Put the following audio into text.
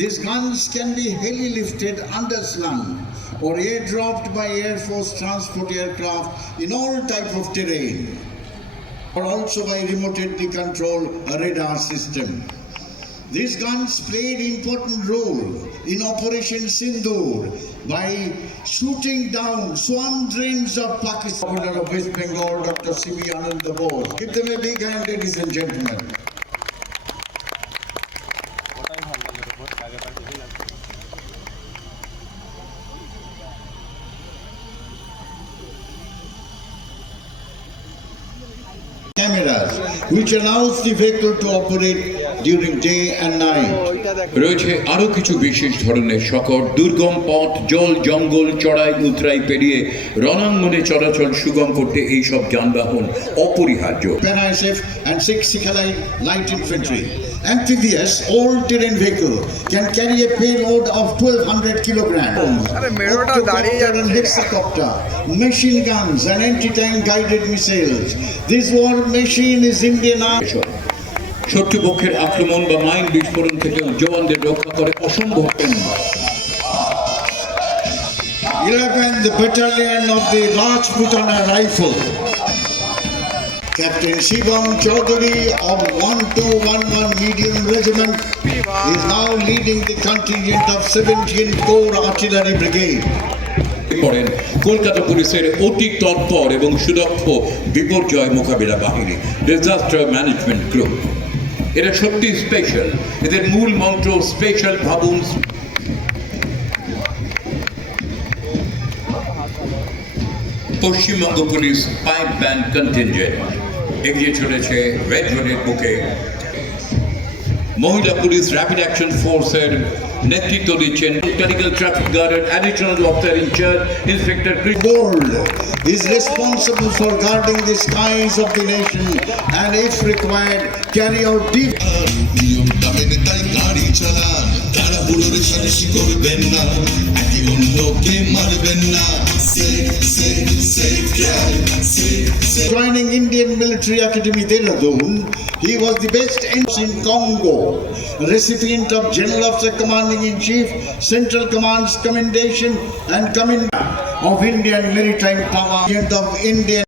These guns can be heli-lifted underslung or airdropped by Air Force transport aircraft in all type of terrain, or also by remotely controlled radar system. These guns played important role in Operation Sindoor by shooting down swarm drones of Pakistan. Governor of West Bengal, Dr. C.V. Ananda Bose. Give them a big hand, ladies and gentlemen. Cameras which allows the vehicle to operate during day and night. রয়েছে আরো কিছু বিশেষ ধরনের শকট, দুর্গম পথ, জল, জঙ্গল, চড়াই উতরাই পেরিয়ে রণাঙ্গনে চলাচল সুগম করতে এই সব যানবাহন অপরিহার্য। Para-SF and 6 Sikhalite light infantry. Amphibious all-terrain vehicle can carry a payload of 1200 kilograms. Octocopter and hexacopter, machine guns and anti-tank guided missiles. This war machine is Indian Army. শত্রুপক্ষের আক্রমণ বা মাইন বিস্ফোরণ থেকে জওয়ানদের রক্ষা করে অসম্ভব। 11th Battalion of the Rajputana Rifle. Captain Shivam Chaudhary of 1211 Medium Regiment is now leading the contingent of 17th Corps Artillery Brigade. করেন কলকাতা পুলিশের অতি তৎপর এবং সুদক্ষ বিপর্যয় মোকাবিলা বাহিনী, ডিজাস্টার ম্যানেজমেন্ট গ্রুপ। এরা সত্যি স্পেশাল, এদের মূল মন্ত্র স্পেশাল ভাবুন। Paschimbanga police pipe band contingent এগিয়ে চলেছে রেড রোডের বুকে। মহিলা পুলিশ র্যাপিড অ্যাকশন ফোর্সের নেতৃত্ব দিচ্ছেন টেকনিক্যাল ট্রাফিক গার্ডের additional officer in charge inspector Gold is responsible for guarding the skies of the nation and if required carry out deep joining Indian Military Academy Dehradun. He was the best in Congo, recipient of General Officer Commanding-in-Chief, Central Command's Commendation and Commendation of Indian Maritime Power of Indian